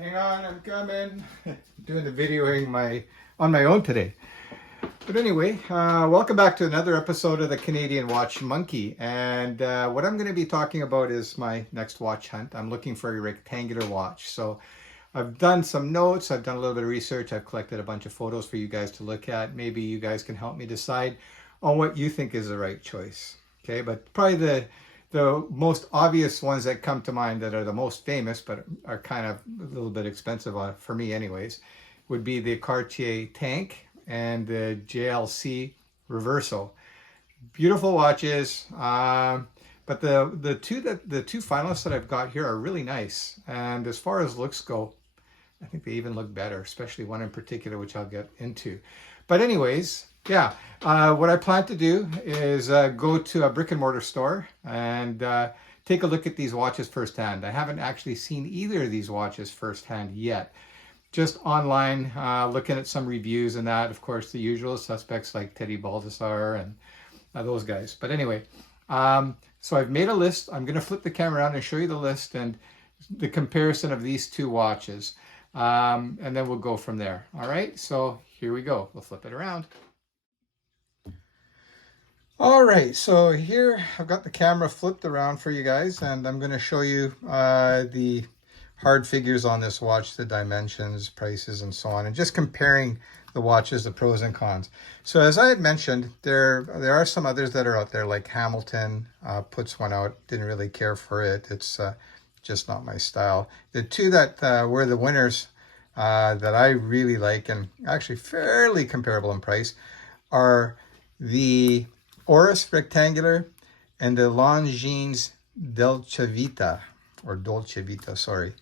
Hang on, I'm coming. Doing the videoing on my own today. But anyway, welcome back to another episode of the Canadian Watch Monkey. And what I'm going to be talking about is my next watch hunt. I'm looking for a rectangular watch. So I've done some notes, I've done a little bit of research, I've collected a bunch of photos for you guys to look at. Maybe you guys can help me decide on what you think is the right choice. Okay, but probably the most obvious ones that come to mind that are the most famous, but are kind of a little bit expensive for me anyways, would be the Cartier Tank and the JLC Reverso. Beautiful watches, but the two finalists that I've got here are really nice. And as far as looks go, I think they even look better, especially one in particular, which I'll get into. But anyways, yeah, what I plan to do is go to a brick and mortar store and take a look at these watches firsthand. I haven't actually seen either of these watches firsthand yet. Just online, looking at some reviews and that, of course, the usual suspects like Teddy Baldassar and those guys. But anyway, so I've made a list. I'm going to flip the camera around and show you the list and the comparison of these two watches. And then we'll go from there. All right, so here we go. We'll flip it around. All right, so here I've got the camera flipped around for you guys, and I'm going to show you the hard figures on this watch, the dimensions, prices, and so on, and just comparing the watches, the pros and cons. So as I had mentioned, there are some others that are out there, like Hamilton puts one out. Didn't really care for it. It's just not my style. The two that were the winners that I really like, and actually fairly comparable in price, are the Oris Rectangular and the Longines Dolcevita, sorry.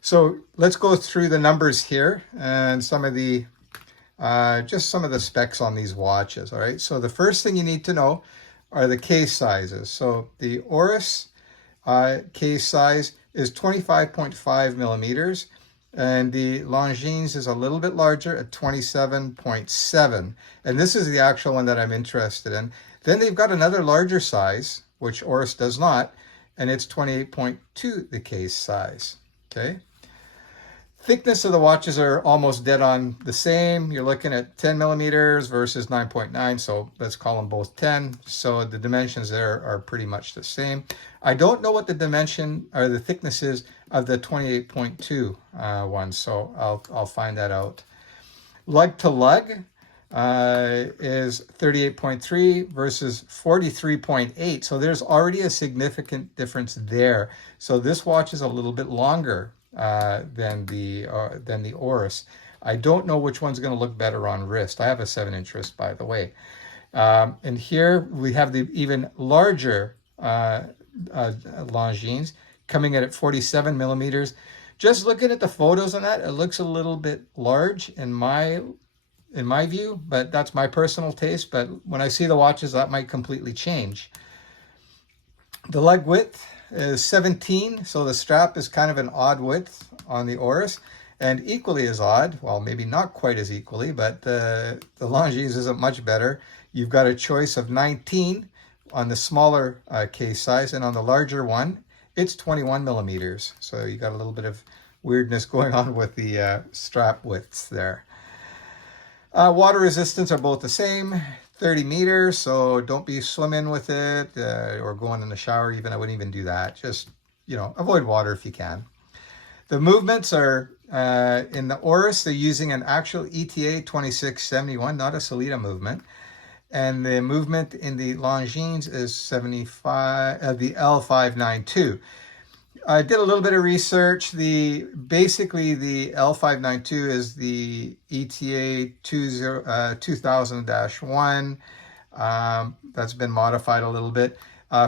So let's go through the numbers here and some of the just some of the specs on these watches. All right, so the first thing you need to know are the case sizes. So the Oris case size is 25.5 millimeters, and the Longines is a little bit larger at 27.7, and this is the actual one that I'm interested in. Then they've got another larger size, which Oris does not, and it's 28.2 the case size. Okay. Thickness of the watches are almost dead on the same. You're looking at 10 millimeters versus 9.9, so let's call them both 10. So the dimensions there are pretty much the same. I don't know what the dimension or the thickness is of the 28.2 one, so I'll find that out. Lug to lug is 38.3 versus 43.8, so there's already a significant difference there. So this watch is a little bit longer than the Oris. I don't know which one's going to look better on wrist. I have a 7-inch wrist, by the way. And here we have the even larger Longines coming in at 47 millimeters. Just looking at the photos on that, it looks a little bit large in my view, but that's my personal taste. But when I see the watches, that might completely change. The leg width is 17, so the strap is kind of an odd width on the Oris, and equally as odd, well, maybe not quite as equally, but the Longines isn't much better. You've got a choice of 19 on the smaller case size, and on the larger one, it's 21 millimeters. So you got a little bit of weirdness going on with the strap widths there. Water resistance are both the same, 30 meters, so don't be swimming with it or going in the shower even. I wouldn't even do that. Just, avoid water if you can. The movements are, in the Oris, they're using an actual ETA 2671, not a Solita movement. And the movement in the Longines is 75, the L592. I did a little bit of research. Basically the L592 is the ETA 2000-1. That's been modified a little bit.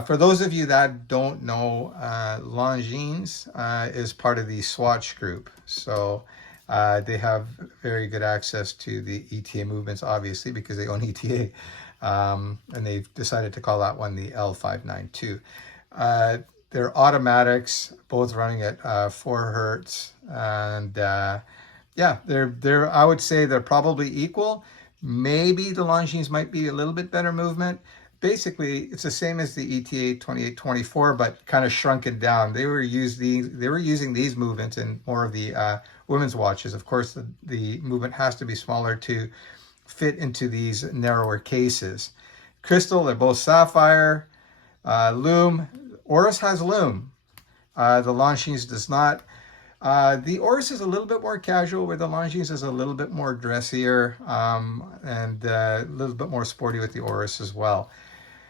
For those of you that don't know, Longines is part of the Swatch group. So they have very good access to the ETA movements, obviously, because they own ETA. And they've decided to call that one the L592. They're automatics, both running at 4 hertz, and yeah, they're I would say they're probably equal. Maybe the Longines might be a little bit better movement, basically, it's the same as the ETA 2824, but kind of shrunken down. They were using these movements in more of the women's watches. Of course, the movement has to be smaller to fit into these narrower cases. Crystal, they're both sapphire. Lume, Oris has lume. The Longines does not. The Oris is a little bit more casual, where the Longines is a little bit more dressier and a little bit more sporty with the Oris as well.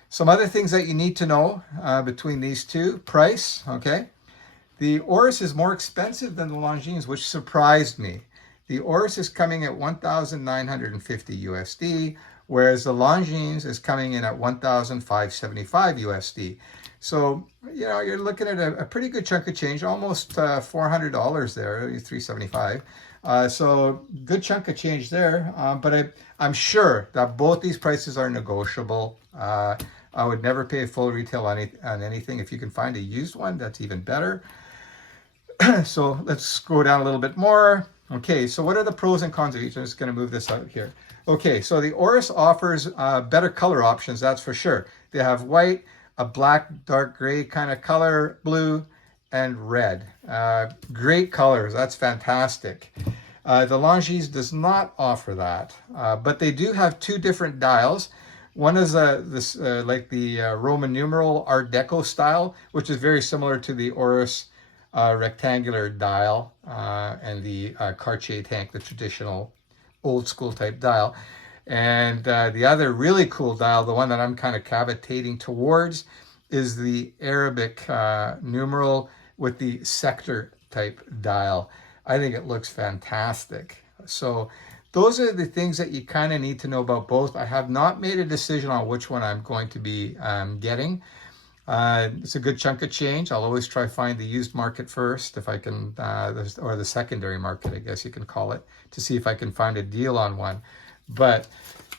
Some other things that you need to know between these two. Price, okay. The Oris is more expensive than the Longines, which surprised me. The Oris is coming at 1,950 USD, whereas the Longines is coming in at 1,575 USD. So, you know, you're looking at a pretty good chunk of change, almost $400 there, 375. So good chunk of change there. But I'm sure that both these prices are negotiable. I would never pay full retail on anything. If you can find a used one, that's even better. So let's scroll down a little bit more. Okay, so what are the pros and cons of each? I'm just going to move this out here. Okay, so the Oris offers better color options, that's for sure. They have white, a black, dark gray kind of color, blue, and red. Great colors, that's fantastic. The Longines does not offer that, but they do have two different dials. One is like the Roman numeral Art Deco style, which is very similar to the Oris Rectangular dial and the Cartier Tank, the traditional old school type dial. And the other really cool dial, the one that I'm kind of cavitating towards, is the Arabic numeral with the sector type dial. I think it looks fantastic. So those are the things that you kind of need to know about both. I have not made a decision on which one I'm going to be getting. It's a good chunk of change. I'll always try to find the used market first, if I can, or the secondary market, I guess you can call it, to see if I can find a deal on one. But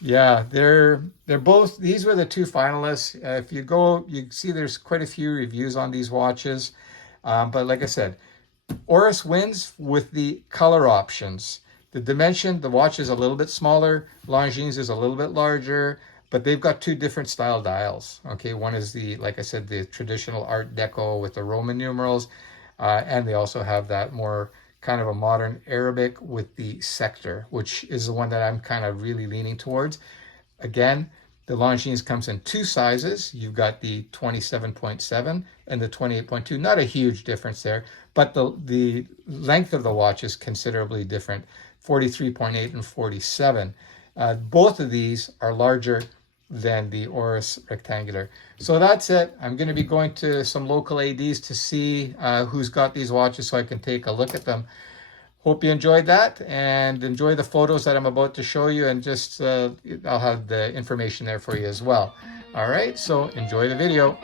yeah, they're both, these were the two finalists. If you go, you see there's quite a few reviews on these watches. But like I said, Oris wins with the color options. The dimension, the watch is a little bit smaller. Longines is a little bit larger, but they've got two different style dials. Okay, one is the, like I said, the traditional Art Deco with the Roman numerals, and they also have that more kind of a modern Arabic with the sector, which is the one that I'm kind of really leaning towards. Again, the Longines comes in two sizes. You've got the 27.7 and the 28.2. Not a huge difference there, but the length of the watch is considerably different, 43.8 and 47. Both of these are larger than the Oris Rectangular. So that's it. I'm going to be going to some local ADs to see who's got these watches so I can take a look at them. Hope you enjoyed that and enjoy the photos that I'm about to show you, and just I'll have the information there for you as well. All right, so enjoy the video.